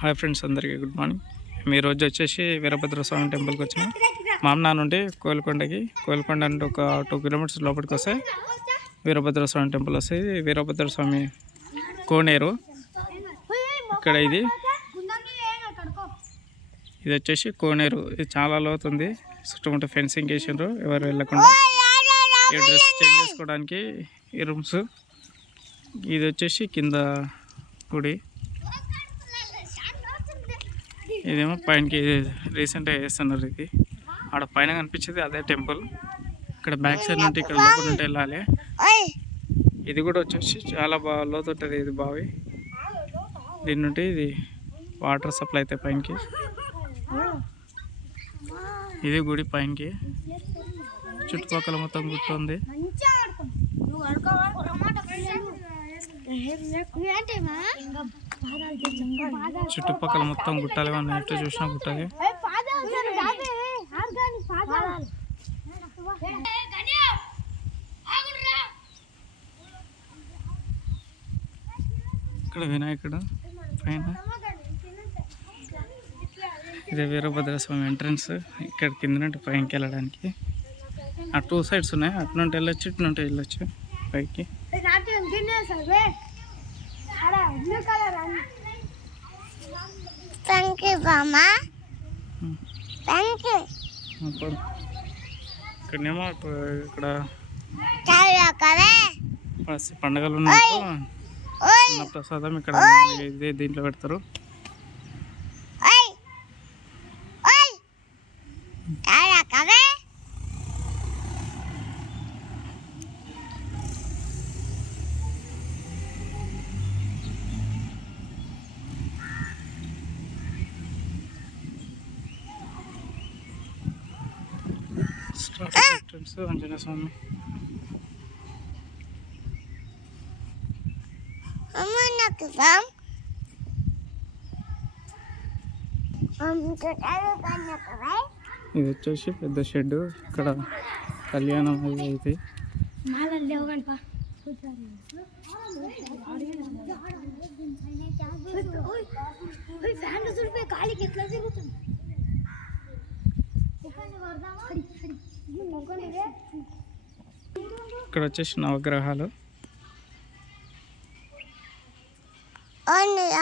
Hi friends అందరికీ good morning. మీ రోజు వచ్చేసి వీరభద్ర స్వామి టెంపుల్కి వచ్చినాం. మామనా నుండి కోల్కొండకి కోల్కొండ నుండి ఒక టూ కిలోమీటర్స్ లోపలికి వస్తే వీరభద్ర స్వామి టెంపుల్ వస్తుంది వీరభద్ర స్వామి కోనేరు. ఇక్కడ ఇది. ఇది వచ్చేసి కోనేరు. ఇది చాలా లోతుంది. చుట్టుముట్టు ఫెన్సింగ్ వేసిండ్రు ఎవరు వెళ్ళకుండా. ఈ డ్రెస్ చేంజ్ చేసుకోవడానికి ఈ రూమ్స్. ఇది వచ్చేసి కింద గుడి. ఇదేమో పైనకి రీసెంట్గా వేస్తున్నారు ఇది. ఆడ పైన కనిపించేది అదే టెంపుల్. ఇక్కడ బ్యాక్ సైడ్ నుండి ఇక్కడ లోపల నుండి వెళ్ళాలి. ఇది కూడా వచ్చేసి చాలా బాగా లోతుంటుంది ఇది బావి. దీని నుండి ఇది వాటర్ సప్లై అయితే పైనకి. ఇది గుడి పైనకి. చుట్టుపక్కల మొత్తం గుర్తుంది. ఉంది చుట్టుపక్కల మొత్తం గుట్టలే ఉన్నాయి ఎటు చూసినా గుట్టలే ఇక్కడ వినాయకుడు పైన. ఇదే వీరభద్ర స్వామి ఎంట్రన్స్. ఇక్కడ కింద నుండి పైకి వెళ్ళడానికి. ఆ టూ సైడ్స్ ఉన్నాయి. అటు నుండి వెళ్ళొచ్చు ఇటు నుండి వెళ్ళొచ్చు. పైకి. థ్యాంక్ యూ బామా థ్యాంక్ యూ ఇక్కడనేమో ఇప్పుడు ఇక్కడ పండగలు ఉన్నప్పుడు ఓయ్ అన్న ప్రసాదం ఇక్కడ ఇదే దీంట్లో పెడతారు. స్టార్ట్ ఎంట్రన్స్ ఆంజనేయ స్వామి అమ్మ నాకు బామ్ అమ్మ చూడాలి కన్నా కవే ఇది వచ్చేసి పెద్ద షెడ్. ఇక్కడ కళ్యాణం అది అయితే మాలలు లేవు కనుక ఫ్యాన్ చూడిపోయి గాలికి ఎట్లా తిరుగుతుంది? ఇక్కడ వచ్చేసి నవగ్రహాలు.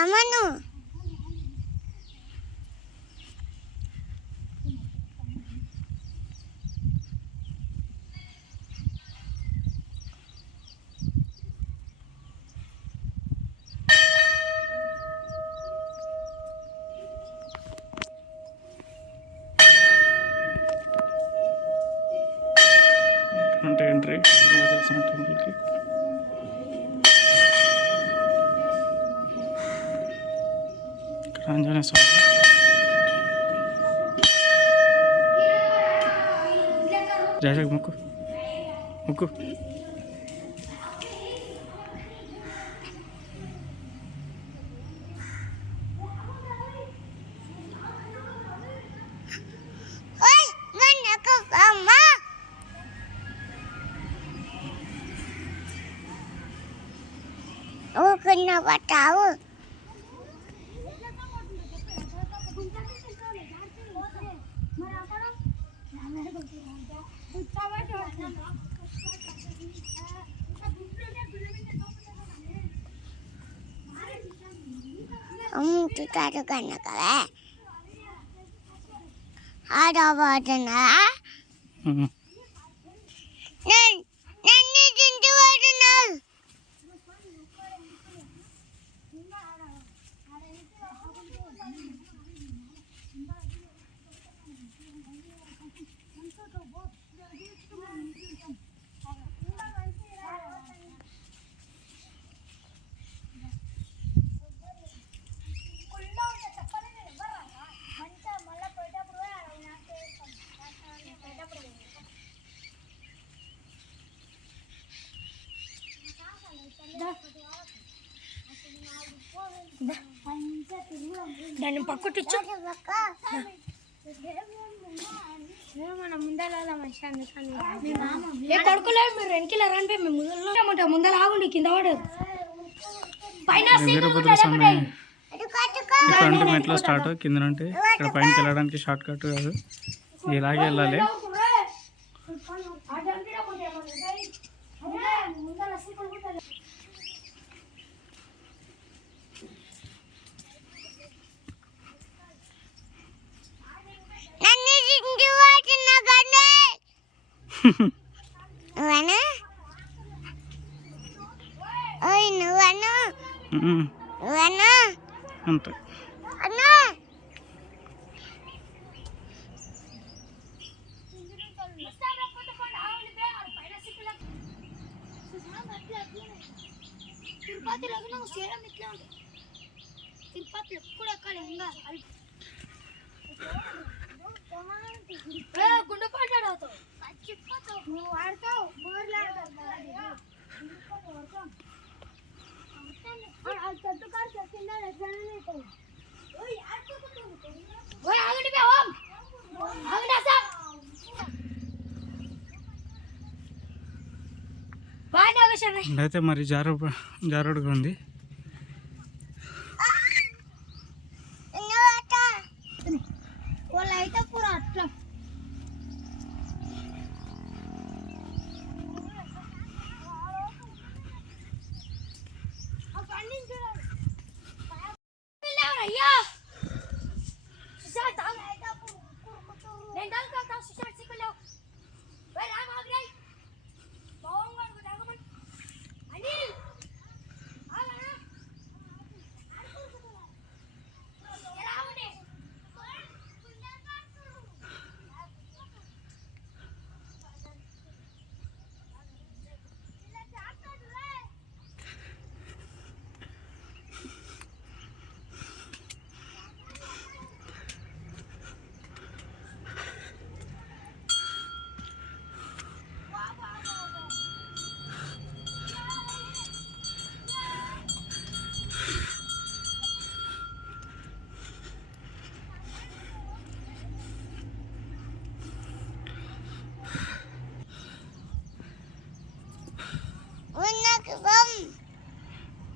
అమ్మను అంటే ఎంట్రీ టెంపుల్కి ఇక్కడ ఆంజనేయ స్వామి జాజక్ ముక్కు ముక్కు ના બતાવો અમુક તારો કાના કરે આ દવા જના હમ దాన్ని పక్కటిచ్చు మన ముందర కొడుకులేదు మీరు వెనకిలా రండి మేము ముందర ముందర ఆగుండి కింద పడు పైన వీరభద్ర స్వామి ఇక్కడ మెట్లు స్టార్ట్ కింద నుండి ఇక్కడ పైనకి వెళ్ళడానికి షార్ట్ కట్ కాదు. ఇలాగే వెళ్ళాలి. నువ్వనా? ఓయ్ నువ్వను? నువ్వను? అంతే. అన్నా! తిరుపతిలో ఎప్పుడు ఎక్కాలి ఇంకా గుండె పడ్డాడు అవుతావు నువ్వు ఆడతావు బోర్లు ఆడతావు. చెట్టు కాదు చెప్పిందా ఎట్లా ఓయ్ ఆగండి బే ఓం. ఆగండి అసలు బాగా ఆగేశాను ఇక్కడైతే మరి జారు జారుడుగా ఉంది.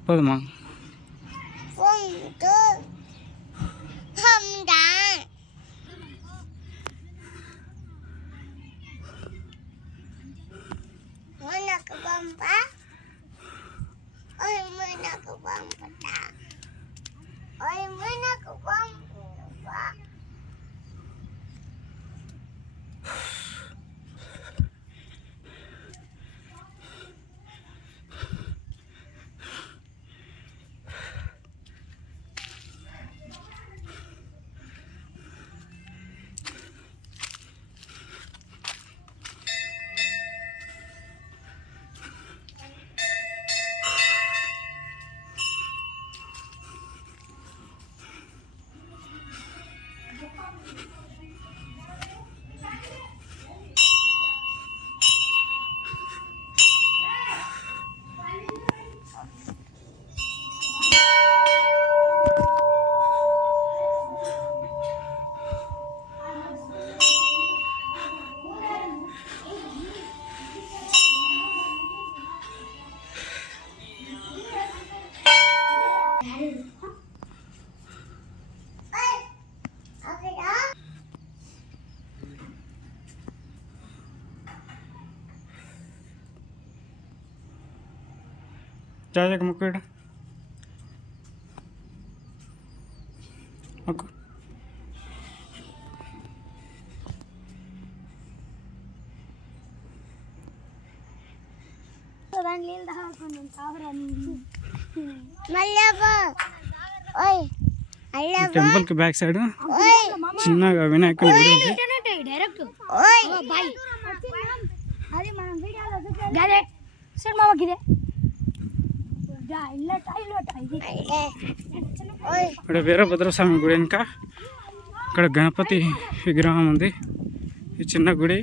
会了吗？జాజక ముక్కు ఇక్కడ ముక్కు దాని నీళ్ళు తాగుతున్నాం తాగురా మల్లెపూ ఓయ్ అల్లపూ టెంపుల్కి బ్యాక్ సైడ్ ఓయ్ చిన్నగా వినాయకుని గుడి ఉంది డైరెక్ట్ ఓయ్ బాయ్ అది మనం వీడియోలో ఇక్కడ వీరభద్రస్వామి గుడి ఇంకా. ఇక్కడ గణపతి విగ్రహం ఉంది. ఈ చిన్న గుడి.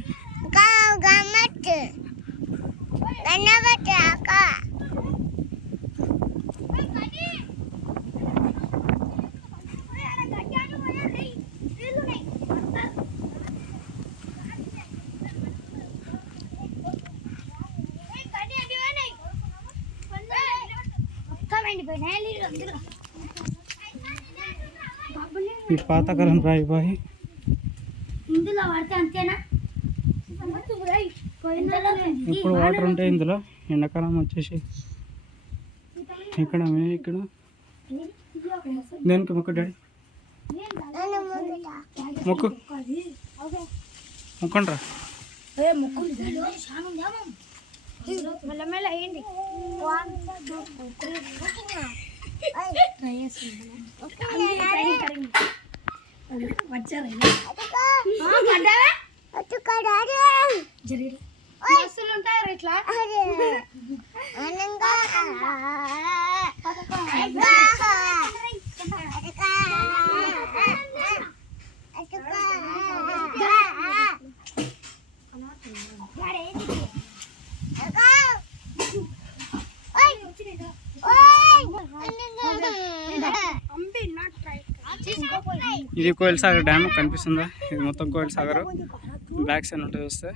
గణపతి ఈ పాతకాలం రాయి బాయి ఇందులో పడితే అంతేనా? ఇప్పుడు వాటర్ ఉంటాయి ఇందులో. ఎండాకాలం వచ్చేసి ఇక్కడ ఇక్కడ. దేనికి మొక్కు డాడీ? మొక్కు. మొక్కండ్రా. మెల్లమెల్ల అయ్యండి బస్సులు ఉంటాయి ఇట్లా ఇది కోయిల్ సాగర్ డ్యామ్ కనిపిస్తుందా? ఇది మొత్తం కోయిల్ సాగర్. బ్యాక్ సైడ్ ఉంటుంది చూస్తే.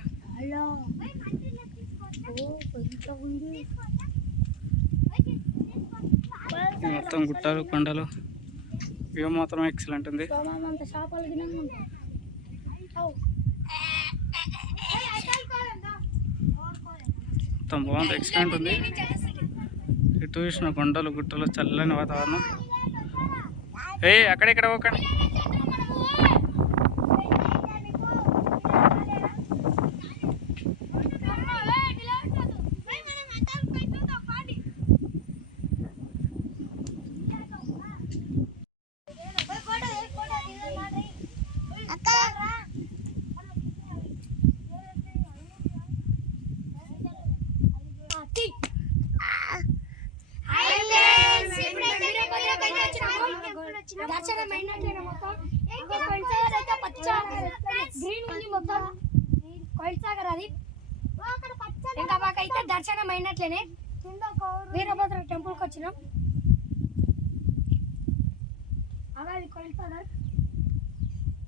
మొత్తం గుట్టలు కొండలు. వ్యూ మాత్రం ఎక్సలెంట్ ఉంది. మొత్తం బాగుంది ఎక్సలెంట్ ఉంది. ఇటు చూసిన కొండలు గుట్టలు చల్లని వాతావరణం. ఏ అక్కడెక్కడ పోకండి. కోయిల్ సాగర్ అయితే పచ్చ గ్రీన్ ఉంది మొత్తం. కోయిల్ సాగర్ అది. ఇంకా మాకైతే దర్శనం అయినట్లేనే. వీరభద్ర టెంపుల్కి వచ్చినాం. అలాది కోయిల్ సాగర్.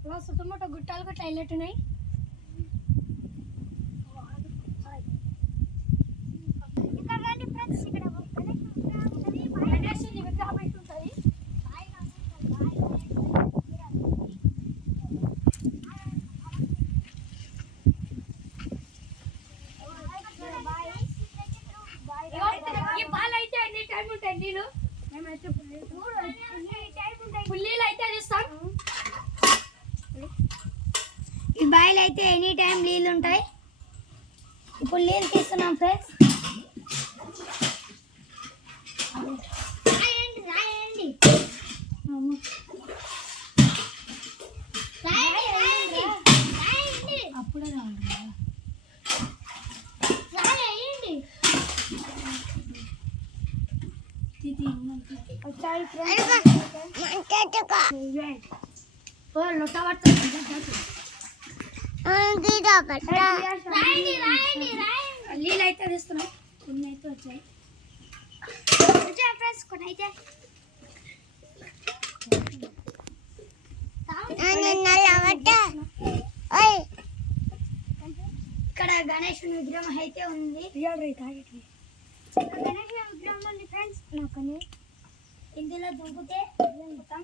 ఇలా చుట్టుముట్ట గుట్టాలు ఇక్కడ రండి ఫ్రెండ్స్ ఇక్కడ విగ్రహం అయితే ఉంటుంది ఈ పాలు అయితే ఎన్ని టైం ఉంటాయి నీళ్ళు మేమైతే పుల్లీలు అయితే చూస్తాం ఈ బాయిలు అయితే ఎనీ టైం నీళ్ళు ఉంటాయి ఇప్పుడు నీళ్ళు తీస్తున్నాం ఫ్రెండ్స్ అప్పుడే రావాలి వచ్చాయి లొట్ట నీళ్ళు అయితే తీస్తున్నాం కొన్ని అయితే వచ్చాయి. ఫ్రెండ్స్ కొన్ని అయితే. ఇక్కడ గణేశుని విగ్రహం అయితే ఉంది. గణేశుని విగ్రహం ఉంది ఫ్రెండ్స్ నాకని ఇందులో దుంకుతే మొత్తం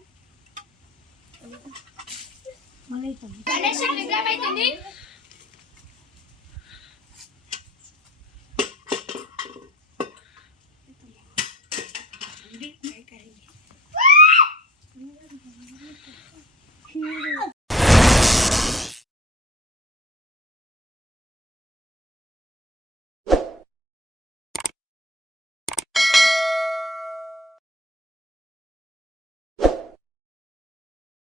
గణేశుని విగ్రహం అయితే